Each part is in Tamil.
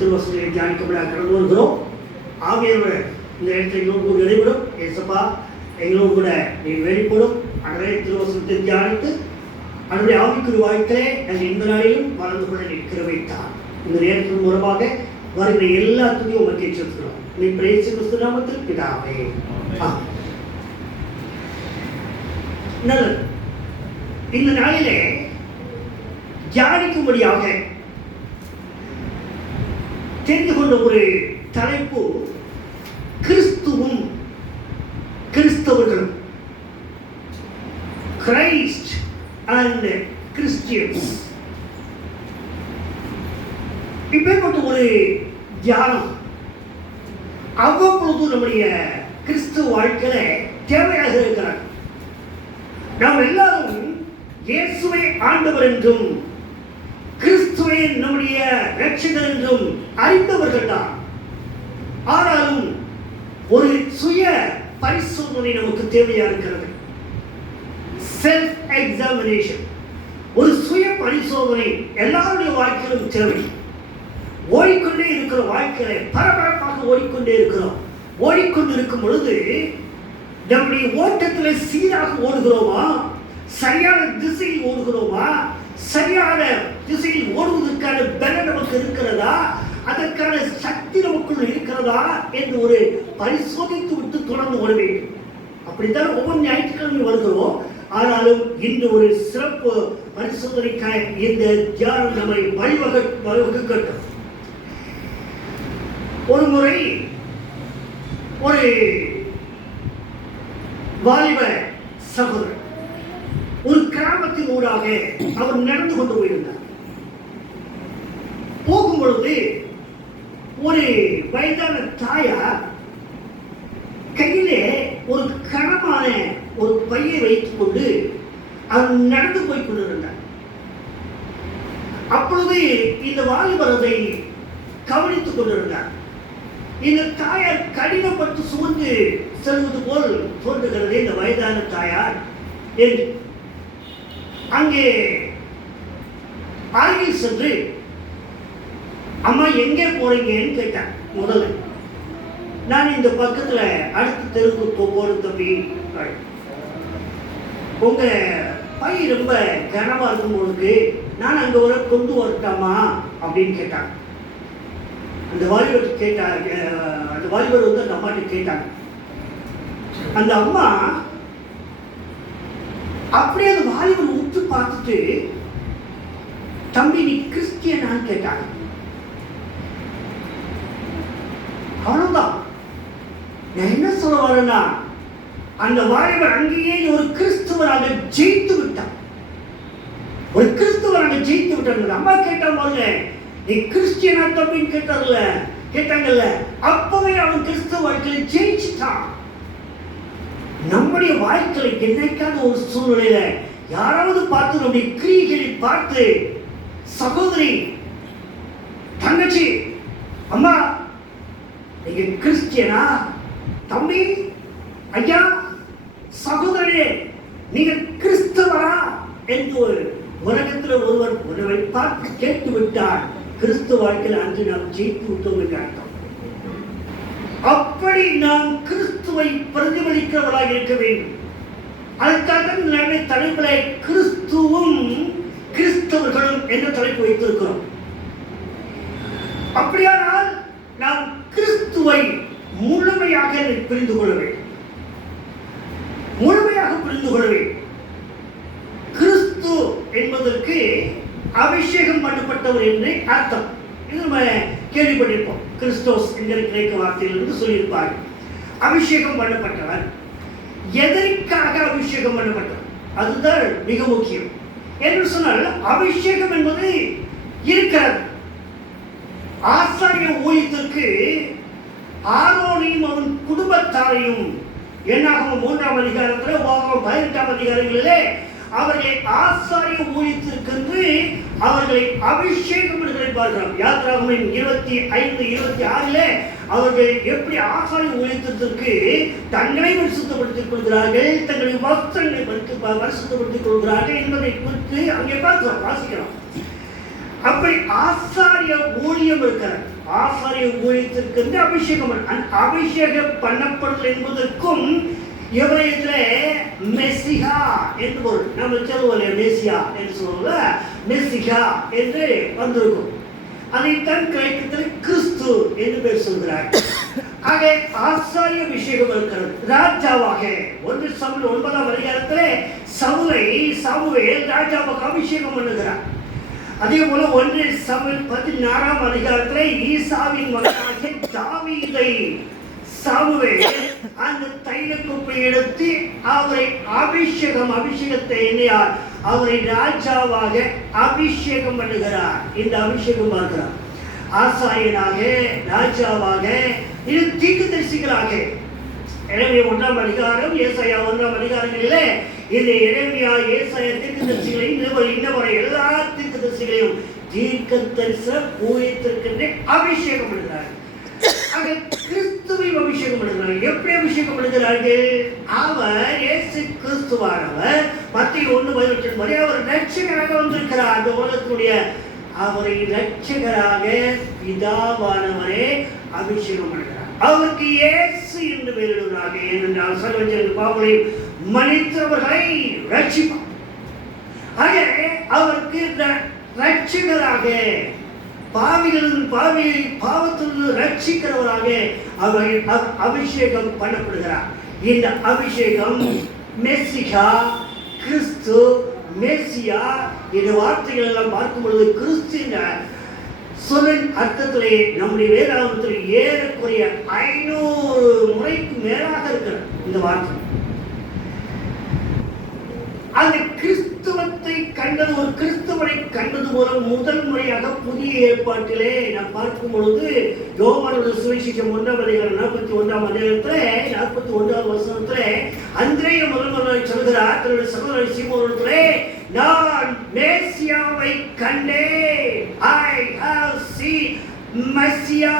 திருவசனங்களை தியானிக்கப்பட கடந்து வருகிறோம். ஆகியவர் இந்த இடத்துல எங்களோடு இடைவிடும். ஏசப்பா எங்களோடு கூட நீ வெளிப்படும். அன்றைய திருவசனத்தை தியானித்து அன்றைய ஆவிக்குரிய வாழ்க்கையை நாங்கள் இந்த நாளிலும் வளர்ந்து கொள்ள நிற்கிற வைத்தார். இந்த நேரத்தின் மூலமாக வருகிற எல்லாத்துக்கும் உமக்கு ஏற்றிருக்கிறோம். நீ பிரேசி கிறிஸ்து நாமத்தில் பிதாவே. நல்லது. இந்த நாளிலே தியானிக்கும்படியாக தெரிந்து கொண்ட ஒரு தலைப்பு கிறிஸ்துவும் கிறிஸ்தவர்களும், கிரைஸ்ட் அண்ட் கிறிஸ்டியன்ஸ். இப்பேற்பட்ட ஒரு தியானம் அவ்வப்பொழுது நம்முடைய கிறிஸ்துவ வாழ்க்கையில தேவையாக இருக்கிறார். நாம் எல்லாரும் இயேசுவை ஆண்டவர் என்றும் கிறிஸ்துவை நம்முடைய ரட்சகர் என்றும் அறிந்தவர்கள் தான். ஆனாலும் ஒரு சுய பரிசோதனை நமக்கு தேவையா இருக்கிறது. செல்ஃப் எக்ஸாமினேஷன், ஒரு சுய பரிசோதனை எல்லாருடைய வாழ்க்கையிலும் தேவை. ஓடிக்கொண்டே இருக்கிற வாழ்க்கையில பரபரப்பாக ஓடிக்கொண்டே இருக்கிறோம். ஓடிக்கொண்டு இருக்கும் பொழுது நம்முடைய ஓட்டத்தில் சீராக ஓடுகிறோமா, சரியான திசையில் ஓடுகிறோமா, சரியான திசையில் ஓடுவதற்கான பலம் நமக்கு இருக்கிறதா, அதற்கான சக்தி நமக்குள் இருக்கிறதா என்று ஒரு பரிசோதித்து விட்டு தொடர்ந்து ஓட வேண்டும். அப்படித்தான் ஒவ்வொரு ஞாயிற்றுக்கிழமை வருகிறோம். ஆனாலும் இன்று ஒரு சிறப்பு பரிசோதனைக்காக இந்த தியானம் நம்மை வழிவகுக்கட்டும். ஒரு முறை ஒரு வாலிப சகோதரர் ஒரு கிராமத்தின் ஊடாக அவர் நடந்து கொண்டு போயிருந்தார். போகும் பொழுது ஒரு வயதான தாயார் கையிலே ஒரு கனமான ஒரு பையை வைத்துக் கொண்டு அவர் நடந்து போய் கொண்டிருந்தார். அப்பொழுது இந்த வாலிபர் அதை கவனித்துக் கொண்டிருந்தார். இந்த தாயார் கடினப்பட்டு சுமந்து செல்வது போல் தோன்றுகிறது இந்த வயதான தாயார் என்று அங்கே அருகில் சென்று அம்மா எங்கே போறீங்கன்னு கேட்டார். முதல்ல நான் இந்த பக்கத்துல அடுத்த தெருக்கு போறேன் தம்பி, உங்க பை ரொம்ப கனமா இருக்கும் பொழுது நான் அங்க வர கொண்டு வரட்டாமா அப்படின்னு கேட்டாங்க. அந்த வாலிபர் கேட்டாங்க. அந்த வாலிபர் வந்து அந்த அம்மாட்ட கேட்டாங்க. அந்த அம்மா அப்படியே அந்த வாலிபர் உற்று பார்த்துட்டு, தம்பி நீ கிறிஸ்டியனான்னு கேட்டாங்க. அவ்வளவுதான். நான் என்ன சொல்ல வரேன்னா, அந்த வாலிபர் அங்கேயே ஒரு கிறிஸ்துவராக ஜெயித்து விட்டான். ஒரு கிறிஸ்துவராக ஜெயித்து விட்டாங்க. அம்மா கேட்டாங்க, நீ கிறிஸ்டியனா தம்பின்னு கேட்டாங்கல்ல, அப்பவே அவன் கிறிஸ்துவ வாழ்க்கையில ஜெயிச்சுட்டான். நம்முடைய வாழ்க்கையில என்னைக்கான ஒரு சூழ்நிலையில யாராவது பார்த்து நம்முடைய கிரியைகளை பார்த்து, சகோதரி, தங்கச்சி, அம்மா நீங்க கிறிஸ்டியனா, தம்பி, ஐயா, சகோதரனே நீங்க கிறிஸ்தவரா என்று ஒரு உலகத்தில் ஒருவர் உணவை பார்த்து கேட்டு விட்டார், கிறிஸ்துவ வாழ்க்கையில் அன்று நாம் ஜெயித்து விட்டோம் என்று அர்த்தம். அப்படி நாம் கிறிஸ்துவை பிரதிபலிக்கிறவர்களாக இருக்க வேண்டும். அதற்காக நம்முடைய தலைப்பிலே கிறிஸ்துவும் கிறிஸ்தவர்களும் என்ற தலைப்பு வைத்திருக்கிறோம். அப்படியானால் நாம் கிறிஸ்துவை முழுமையாக புரிந்து கொள்ள வேண்டும். முழுமையாக புரிந்து கொள்ள வேண்டும். கிறிஸ்து என்பதற்கு அபிஷேகம் பண்ணப்பட்டவர் என்று அர்த்தம். இது நம்ம கேள்விப்பட்டிருப்போம். கிறிஸ்டோஸ் என்கிற கிரேக்க வார்த்தையிலிருந்து சொல்லியிருப்பார்கள். அபிஷேகம் பண்ணப்பட்டவர். எதற்காக அபிஷேகம் பண்ணப்பட்டவர்? அதுதான் மிக முக்கியம். என்று சொன்னால் அபிஷேகம் என்பது இருக்கிறது. ஆசாரிய ஊழியத்திற்கு ஆரோனையும் அவன் குடும்பத்தாரையும் என்னாகும் 3ஆம் அதிகாரத்தில் 18ஆம் அதிகாரங்களிலே அவர்களை ஆசாரிய ஊழியத்திற்கென்று அவர்களை அபிஷேகம் பார்க்கிறோம். யாத்திராகமம் 25-26 அவர்கள் எப்படி ஆசாரிய ஊழியத்திற்கு தங்களை பரிசுத்தப்படுத்திக் கொள்கிறார்கள், தங்களை வஸ்திரங்களை பரிசுத்தப்படுத்திக் கொள்கிறார்கள் என்பதை குறித்து அங்கே பார்க்கிறோம், வாசிக்கிறோம். அப்படி ஆசாரிய ஊழியம் இருக்கிறது. ஆசாரிய ஊழியத்திற்கு அபிஷேகம், அபிஷேகம் பண்ணப்படுதல் என்பதற்கும் எபிரேயத்திலே மெசிஹா என்று பொருள். நம்ம சொல்லுவோம் மெசியா என்று சொல்லுவோம்ல, மெசிஹா என்று வந்திருக்கும். அதைத்தான் கிரேக்கத்தில் கிறிஸ்து என்று பேர் சொல்கிறார். ஆக ஆசாரிய அபிஷேகம் இருக்கிறது. ராஜாவாக 1 சாமுவேல் 9ஆம் அதிகாரத்திலே சாமுவேல் ராஜாவாக அபிஷேகம் பண்ணுகிறார். அதே போல 1 சாமுவேல் 16ஆம் அதிகாரத்திலே ஈசாவின் மகனாகிய தாவீதை சாமுவேல் அந்த தைல குப்பை எடுத்து அவரை அபிஷேகத்தை எண்ணியார், அவரை ராஜாவாக அபிஷேகம் பண்ணுகிறார். இந்த அபிஷேகம் பார்க்கிறார். ஆசாரியனாக, ராஜாவாக, இது தீர்க்கதரிசிகளாக. எரேமியா 1ஆம் அதிகாரம், ஏசாயா 1ஆம் அதிகாரங்களிலே இந்த எரேமியா, ஏசாயா தீர்க்கதரிசிகளையும் இன்னவரை எல்லா தீர்க்கதரிசிகளையும் தீர்க்கதரிச ஊழியத்திற்கென்று அபிஷேகம் பண்ணுகிறார். கிறிஸ்துவை அபிஷேகம் பண்ணுகிறார்கள். எப்படி அபிஷேகம் பண்ணுகிறார்கள்? அவர் இயேசு கிறிஸ்துவானவர் மத்திய 1:18 அவர் ரட்சகராக வந்திருக்கிறார். அந்த உலகத்துடைய அவரை ரட்சகராக பிதாவானவரே அபிஷேகம் பண்ணுகிறார். அவருக்கு இயேசு என்று பெயரிடுகிறார்கள். ஏனென்றால் சர்வஜன பாவங்களையும் மன்னித்தவர்களை ரட்சிப்பார். ஆக அவருக்கு ரட்சகராக, பாவத்திலிருந்து ரட்சிக்கிறவராக அவர் அபிஷேகம் பண்ணப்படுகிறார். இந்த அபிஷேகம் மெசிகா, கிறிஸ்து, மெசியா இந்த வார்த்தைகள் எல்லாம் பார்க்கும் பொழுது கிறிஸ்து என்ற சொல்லின் அர்த்தத்திலே நம்முடைய வேதாகமத்தில் ஏறக்குறைய 500 முறைக்கு மேலாக இருக்கிறது இந்த வார்த்தை. அந்த கிறிஸ்துவத்தை கண்டது, ஒரு கிறிஸ்துவனை கண்டது மூலம் முதல் முறையாக புதிய ஏற்பாட்டிலே நாம் பார்க்கும் பொழுது யோவான் சுவிசேஷம் 1ஆம் அதிகாரம் 41ஆம் அதிகாரத்திலே 41ஆம் வசனத்திலே அந்திரேயா முதல் சொல்கிறார் தன்னுடைய சகோதரர் சீமோனிடத்திலே, நான் மேசியாவை கண்டேன், I have seen மெசியா,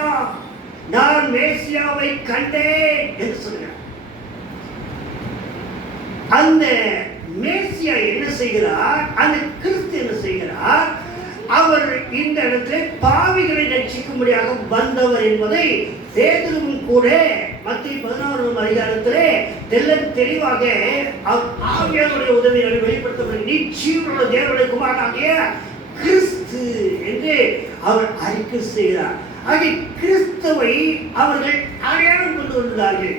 நான் மேசியாவை கண்டேன் என்று சொல்கிறார். அந்த மேசியா என்ன செய்கிறார்? அந்த கிறிஸ்து என்ன செய்கிறார்? அவர் இந்த இடத்துல பாவிகளை ரட்சிக்கும்படியாக வந்தவர் என்பதை பேதுருவும் கூட மத்திய 11ஆம் அதிகாரத்திலே தெளிவாக ஆவியானுடைய உதவியை வெளிப்படுத்தப்பட்ட நிச்சயமுள்ள தேவனுடைய குமாரனாகிய கிறிஸ்து என்று அவர் அறிக்கை செய்கிறார். ஆகிய கிறிஸ்துவை அவர்கள் அடையாளம் கொண்டு வந்தார்கள்.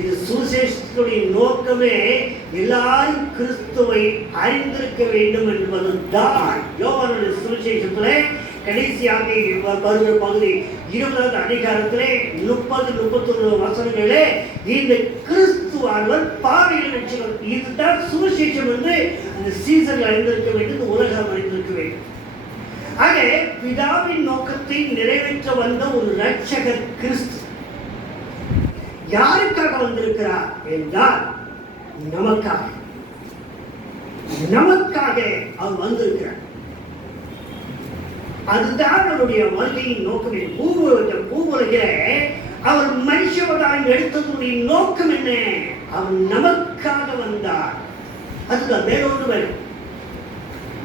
இது சுவிசேஷத்துடைய நோக்கமே எல்லாரும் கிறிஸ்துவை அறிந்திருக்க வேண்டும் என்பதுதான். யோவானுடைய சுவிசேஷத்திலே கடைசியாக வருகிற பகுதி 20ஆவது அதிகாரத்திலே 30-31 வசனங்களே இந்த கிறிஸ்துவானவர் பாவிகளை ரட்சிக்கிறார். இதுதான் சுவிசேஷம் என்று அந்த சீசர்கள் அறிந்திருக்க வேண்டும், உலகம் அறிந்திருக்க வேண்டும். ஆக பிதாவின் நோக்கத்தை நிறைவேற்ற வந்த ஒரு ரட்சகர் கிறிஸ்து யாருக்காக வந்திருக்கிறார் என்றால் நமக்காக அவர் வந்திருக்கிறார். அதுதான் அவருடைய வருகையின் நோக்கமே. பூவுலகிலே அவர் மனுஷவதாரம் எடுத்ததுடைய நோக்கம் என்ன? அவர் நமக்காக வந்தார். அதுதான், வேறொன்று வேணும்,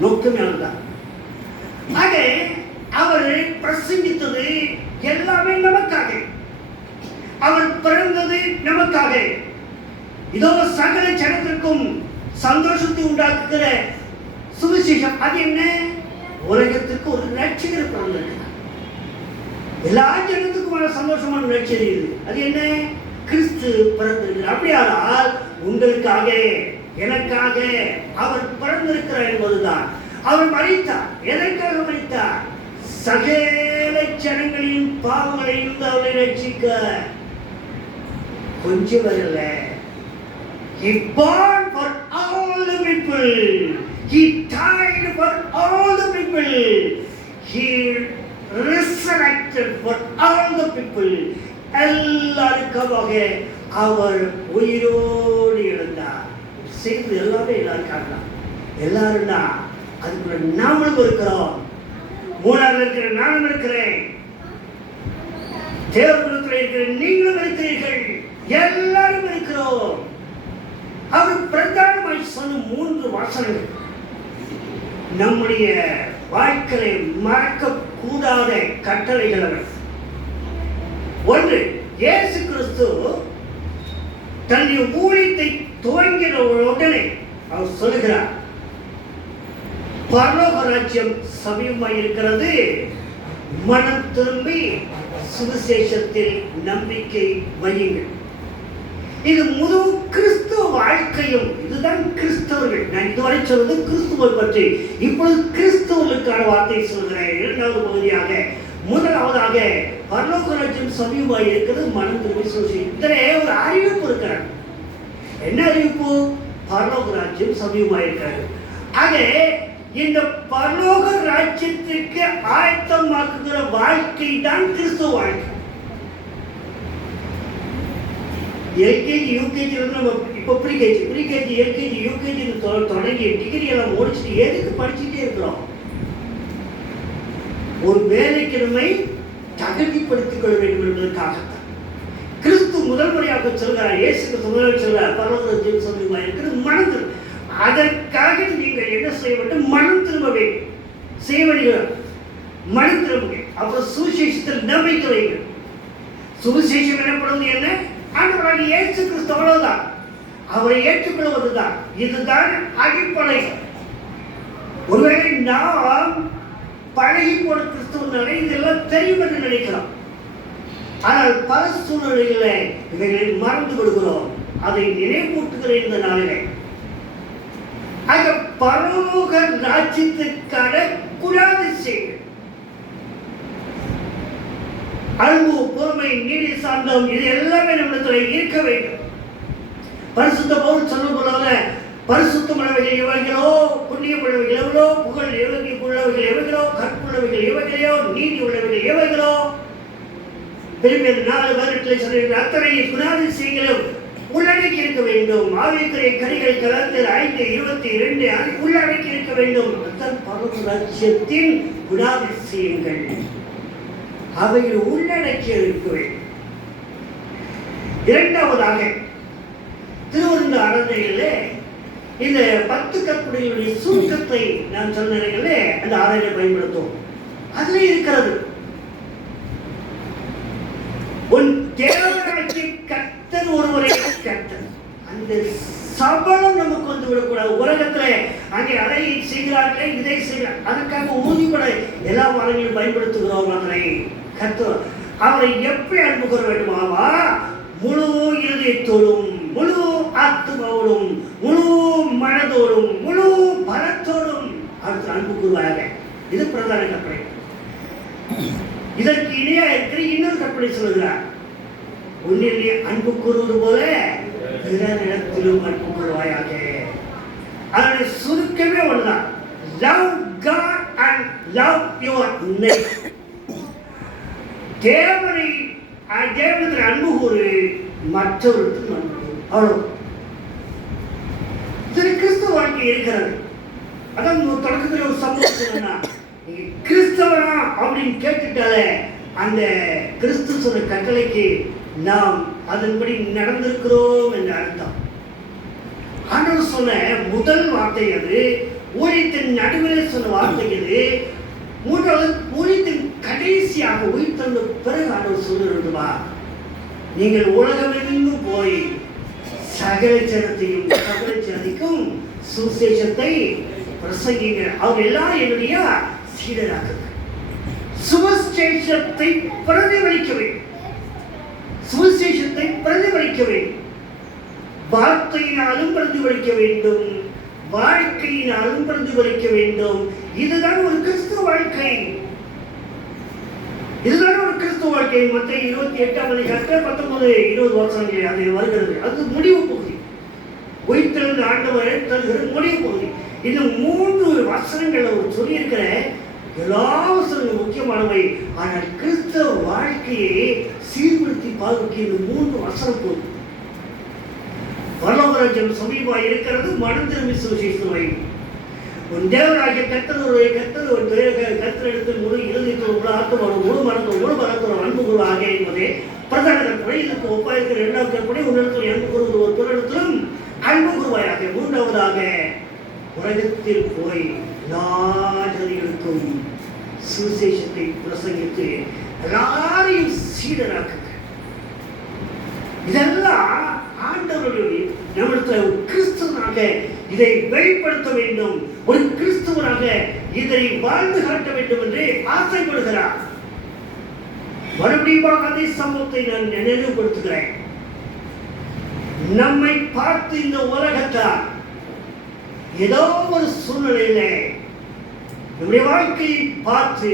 நோக்கமே அதுதான். ஆக அவர் பிரசங்கித்தது எல்லாமே நமக்காக. அவர் பிறந்தது நமக்காக. இதோ சகல ஜனத்திற்கும் சந்தோஷத்தை உண்டாக்குகிற சுவிசேஷம். அது என்ன? உலகத்திற்கு ஒரு ரட்சகர் பிறந்திருக்கிறார். எல்லா ஜனத்துக்குமான சந்தோஷமான ரட்சகர் இது. அது என்ன? கிறிஸ்து பிறந்திருக்கிறார். அப்படியானால் உங்களுக்காக, எனக்காக அவர் பிறந்திருக்கிறார் என்பதுதான். அவர் மரித்தார். எதற்காக மரித்தார்? சகல ஜனங்களின் பாவங்களையும் அவரை ரட்சிக்க. கொஞ்சம் வரல. He born for all the people. He died for all the people. He resurrected for all the people. எல்லாருக்காக அவர் உயிரோடு எழுந்தார். செய்து எல்லாமே எல்லாருக்காக தான். எல்லாரும் தான். அதுக்குள்ள நாமளும் இருக்கிறோம். மூணாவது இருக்கிற நானும் இருக்கிறேன். தேவகுலத்தில் இருக்கிற நீங்களும் இருக்கிறீர்கள். எல்லாரும் இருக்கிறோம். அவர் பிரதானமாய் சொன்ன 3 வசனங்கள் நம்முடைய வாழ்க்கையை மறக்க கூடாத கட்டளைகள் அவர். ஒன்று, இயேசு கிறிஸ்து தன்னுடைய ஊழியத்தை துவங்கின உடனே அவர் சொல்லுகிறார், பரலோக ராஜ்யம் சமீபமாய் இருக்கிறது, மனம் திரும்பி சுவிசேஷத்தில் நம்பிக்கை வையுங்கள். இது முழு கிறிஸ்துவ வாழ்க்கையும். இதுதான் கிறிஸ்தவர்கள். நான் இதுவரை சொல்வது கிறிஸ்துவை பற்றி. இப்பொழுது கிறிஸ்தவர்களுக்கான வார்த்தை சொல்கிறேன். இரண்டாவது பகுதியாக, முதலாவதாக பரலோக ராஜ்யம் சமீபமாய் இருக்கிறது, மனம் திரும்பி சுவிசேஷம். இதிலே ஒரு அறிவிப்பு இருக்கிறார். என்ன அறிவிப்பு? பரலோக ராஜ்யம் சமீபமாய் இருக்கிறது. ஆக இந்த பரலோக ராஜ்யத்திற்கு ஆயத்தமாக்குகிற வாழ்க்கை தான் கிறிஸ்துவ வாழ்க்கை. எல்கேஜி யூகேஜி நம்ம இப்போ ப்ரீகேஜி எல்கேஜி யூகேஜி தொடங்கி டிகிரி எல்லாம் முடிச்சுட்டு எதுக்கு படிச்சுட்டே இருக்கிறோம்? ஒரு வேலைக்கு நம்மை தகுதிப்படுத்திக் கொள்ள வேண்டும் என்பதற்காகத்தான். கிறிஸ்து முதல் முறையாக சொல்கிறார், இயேசு கிறிஸ்து முதல் சொல்கிறார், பரலோக ராஜ்யம் சமீபமாய் இருக்கிறது, மனம் திரும்ப. அதற்காக நீங்கள் என்ன செய்ய வேண்டும்? மனம் திரும்ப வேண்டும். செய்ய வேண்டிய மனம் திரும்ப. அப்புறம் சுவிசேஷத்தில் நம்பிக்கை வைங்க. சுவிசேஷம் எனப்படுவது என்ன? ஆண்டவராகிய இயேசு கிறிஸ்து, அவ்வளவுதான். அவரை ஏற்றுக்கொள்வதுதான். இதுதான் அடிப்படை. ஒருவேளை நாம் பழகி போன கிறிஸ்துவனாலே இதெல்லாம் தெரியும் என்று நினைக்கிறோம். ஆனால் பல சூழ்நிலைகளில் இவைகளை மறந்து விடுகிறோம். அதை நினைவூட்டுகிற இந்த நாளிலே அந்த பரலோக ராஜ்யத்திற்கான குணாதிசயங்கள், அன்பு, பொறுமை, நீதி, சாந்தம், இது எல்லாமே நம்மிடத்தில் இருக்க வேண்டும். பரிசுத்த பவுல் சொல்லும் போல, பரிசுத்தமுள்ளவைகள் எவைகளோ, புண்ணியமுள்ளவைகள் எவ்வளோ, புகழ் உள்ளவைகள் எவைகளோ, கற்புள்ளவைகள் எவைகளோ, நீதி உள்ளவைகள் எவைகளோ, பிலிப்பியர் 4:18 சொல்லுகிற அத்தனை குணாதிசயங்களும் உள்ளடக்கி இருக்க வேண்டும். ஆவிக்குரிய கனிகள் கலாத்தியர் 5:22 உள்ளடக்கி இருக்க வேண்டும். அதான் பரலோக ராஜ்யத்தின் குணாதிசயங்கள். அவைகள் உள்ளடக்கி இருக்க வேண்டும். இரண்டாவதாக, திருவருந்த ஆராதனையிலே இந்த 10 கற்பனைகளுடைய சுருக்கத்தை நான் சொன்ன நேரங்களிலே அந்த ஆராதனை பயன்படுத்தும். அதிலே இருக்கிறது, உன் தேவனாகிய கர்த்தர் ஒருவரே கர்த்தர். அந்த சபலம் நமக்கு வந்து விடக்கூடாது. உலகத்துல அங்கே அதை செய்கிறார்களே, இதை செய்கிறார், அதற்காக உறுதிப்பட எல்லா வாரங்களும் பயன்படுத்துகிறோம். அதனை கர்த்தர் அவரை எப்படி அன்பு கூற வேண்டுமாவா? முழு இதயத்தோடும், முழு ஆத்மாவோடும், முழு மனதோடும், முழு பலத்தோடும் அடுத்து அன்பு கூறுவாங்க. இது பிரதான கற்பனை. இதற்கு இணையா இருக்கிற இன்னொரு கற்பனை சொல்லுகிறார், உன்னிலே அன்பு கூறுவது போல பிறரிடத்திலும் அன்பு கூறுவாயாக. அதனுடைய சுருக்கமே ஒன்றுதான், love God and love your neighbour. தேவனிடத்தில் அன்பு கூறு, மற்றவர்களுக்கு அன்பு கூறு. அவ்வளவு. இது கிறிஸ்துவ வாழ்க்கை இருக்கிறது. அதான் தொடக்கத்தில் ஒரு சம்பவம் சொன்னா, நீங்க கிறிஸ்தவனா அப்படின்னு கேட்டுட்டாலே அந்த கிறிஸ்து சொன்ன கட்டளைக்கு நாம் அதன்படி நடந்திருக்கிறோம் என்று அர்த்தம். ஆண்டவர் சொன்ன முதல் வார்த்தை அது. ஊழியத்தின் நடுவில் சொன்ன வார்த்தை அது. மூன்றாவது, ஊழியத்தின் கடைசியாக உயிர் தந்த பிறகு ஆண்டவர் சொல்லுவா, நீங்கள் உலகமெங்கும் போய் சகல ஜனத்தையும் சுவிசேஷத்தை பிரசங்கிங்க, அவங்க எல்லாம் என்னுடைய சீடராக. சுவிசேஷத்தை பிரதிபலிக்க வேண்டும். சுவிசேஷத்தை பிரதிபலிக்க வேண்டும். வார்த்தையினாலும் பிரதிபலிக்க வேண்டும், வாழ்க்கையினாலும் பிரதிபலிக்க வேண்டும். இதுதான் ஒரு கிறிஸ்துவ வாழ்க்கை. இதுதான் ஒரு கிறிஸ்துவ வாழ்க்கை. மத்தேயு 28:19-20 வசனங்கள் அது வருகிறது. அது முடிவு பகுதி. உயிர்த்தெழுந்த ஆண்டவரை தருகிற முடிவு பகுதி. இந்த 3 வசனங்கள் அவர் சொல்லியிருக்கிற எல்லா வசனங்களும் முக்கியமானவை. ஆனால் கிறிஸ்தவ வாழ்க்கையை சீர்படுத்தி பாதுகாக்க இந்த 3 வசனம் போதும். பரலோக ராஜ்யம் சமீபமாய் இருக்கிறது, மனம் திரும்பி சுவிசேஷம் வையும். உன் தேவனாகிய கர்த்தருடைய கர்த்தர் ஒரு கர்த்தரிடத்தில் முழு இருதயத்தோடு, முழு ஆத்மாவோடு, முழு மனத்தோடு, முழு பலத்தோடு அன்பு கூறுவாக என்பதே பிரதான கற்பனை. இதுக்கு ஒப்பாயிருக்கிற 2வது கற்பனை, உன்னிடத்தில் அன்பு கூறுவது ஒரு பிறரிடத்திலும் அன்பு கூறுவாயாக. 3வதாக, உலகத்தில் போய் எல்லா ஜனங்களுக்கும் சுவிசேஷத்தை பிரசங்கித்து எல்லாரையும் சீடராக்குங்க. இதெல்லாம் ஆண்டவருடைய நம்மளுக்கு கிறிஸ்துவனாக இதை வெளிப்படுத்த வேண்டும், ஒரு கிறிஸ்துவனாக இதை வாழ்ந்து காட்ட வேண்டும் என்று ஆசைப்படுகிறார். மறுபடியும் அதே சம்பவத்தை நான் நினைவுபடுத்துகிறேன். நம்மை பார்த்து இந்த உலகத்தார் ஏதோ ஒரு சூழ்நிலையில நம்முடைய வாழ்க்கையை பார்த்து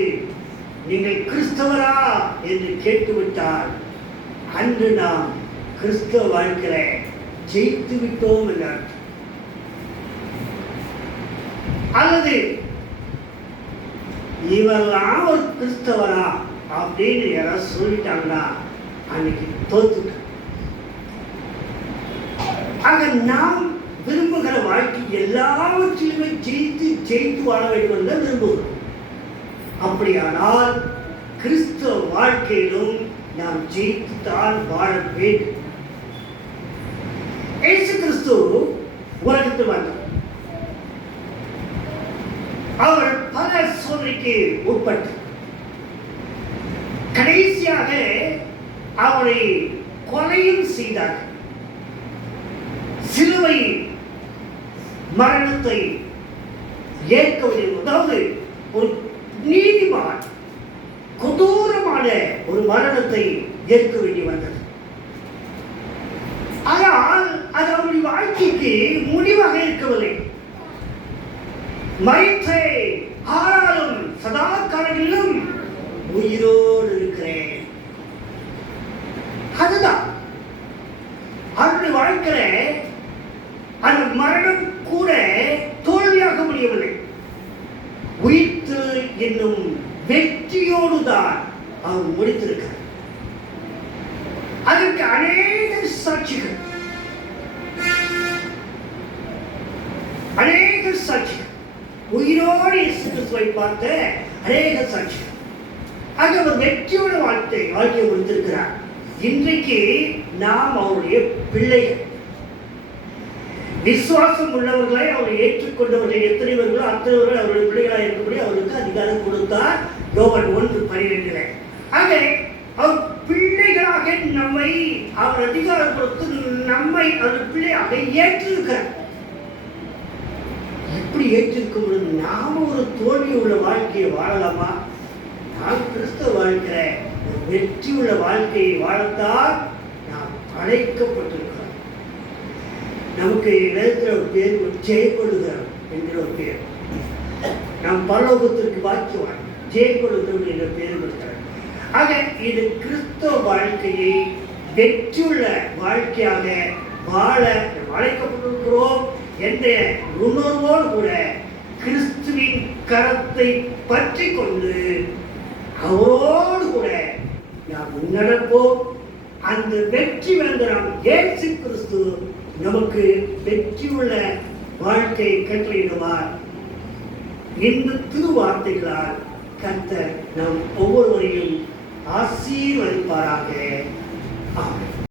நீங்கள் கிறிஸ்தவரா என்று கேட்டுவிட்டால் அன்று நாம் கிறிஸ்தவ வாழ்க்கையில ஜெயித்து விட்டோம் என்று, அல்லது இவரெல்லாம் ஒரு கிறிஸ்தவரா அப்படின்னு யாராவது சொல்லிட்டாங்கன்னா அன்னைக்கு தோத்துட்டு. ஆக நாம் விரும்புகிற வாழ்க்கை எல்லாவற்றிலுமே ஜெயித்து வாழ வேண்டும் என்று விரும்புகிறோம். அப்படியானால் கிறிஸ்தவ வாழ்க்கையிலும் நாம் ஜெயித்துத்தான் வாழ வேண்டும். இயேசு கிறிஸ்து உலகத்தில் வந்தார். அவர் பல சோதனைக்கு உட்பட்டு கடைசியாக அவரை கொலையும் செய்தார். சிலுவை மரணத்தை ஏற்கவில்லை. அதாவது ஒரு நீதிமான் கொடூரமான ஒரு மரணத்தை ஏற்க வேண்டி வந்தது. ஆனால் அது அவருடைய வாழ்க்கைக்கு முடிவாக இருக்கவில்லை. மரித்தே, ஆனாலும் சதா காலங்களிலும் உயிரோடு இருக்கிறேன். அதுதான் அவருடைய வாழ்க்கையில. அந்த மரணம் கூட தோல்வியாக முடியவில்லை. உயிர்த்து என்னும் வெற்றியோடு தான் அவர் முடித்திருக்கிறார். அதற்கு அநேக சாட்சிகள் உயிரோடு இயேசு கிறிஸ்துவை பார்த்த அநேக சாட்சிகள். ஆக அவர் வெற்றியோட வாழ்க்கையை முடித்திருக்கிறார். இன்றைக்கு நாம் அவருடைய பிள்ளைகள், விசுவாசம் உள்ளவர்களை அவரை ஏற்றுக்கொண்டவர்கள் எத்தனை பேர்களோ அத்தனை அவருடைய பிள்ளைகளாக இருக்கும்படி அவருக்கு அதிகாரம் கொடுத்தார். யோவான் 1:12. ஆக அவர் பிள்ளைகளாக நம்மை அவர் அதிகாரம் கொடுத்து நம்மை அவர் பிள்ளையாக ஏற்றிருக்கிறார். எப்படி ஏற்றிருக்கும் பொழுது நாம ஒரு தோல்வி உள்ள வாழ்க்கையை வாழலாமா? நாம் கிறிஸ்தவ வாழ்க்கை வெற்றி உள்ள வாழ்க்கையை வாழத்தான் நாம் அழைக்கப்பட்டிருக்கிறோம். நமக்கு இடத்துல ஒரு பேர் ஜெயக்கொள்ளுகிறோம் என்கிற ஒரு பேர். நாம் பரலோகத்திற்கு வாக்கியவான் ஜெயக்கொள்ளுகிறோம் என்ற பேர் கொடுக்கிறார். ஆக இது கிறிஸ்தவ வாழ்க்கையை வெற்றியுள்ள வாழ்க்கையாக வாழ அழைக்கப்பட்டிருக்கிறோம் என்ற உணர்வோடு கூட கிறிஸ்துவின் கரத்தை பற்றி கொண்டு அவரோடு கூட நாம் நடப்போம். அந்த வெற்றி வேண்டாம். இயேசு கிறிஸ்து நமக்கு வெற்றியுள்ள வாழ்க்கையை கட்டளையிடுவார். இந்த திருவார்த்தைகளால் கர்த்தர் நம் ஒவ்வொருவரையும் ஆசீர்வதிப்பாராக. ஆமென்.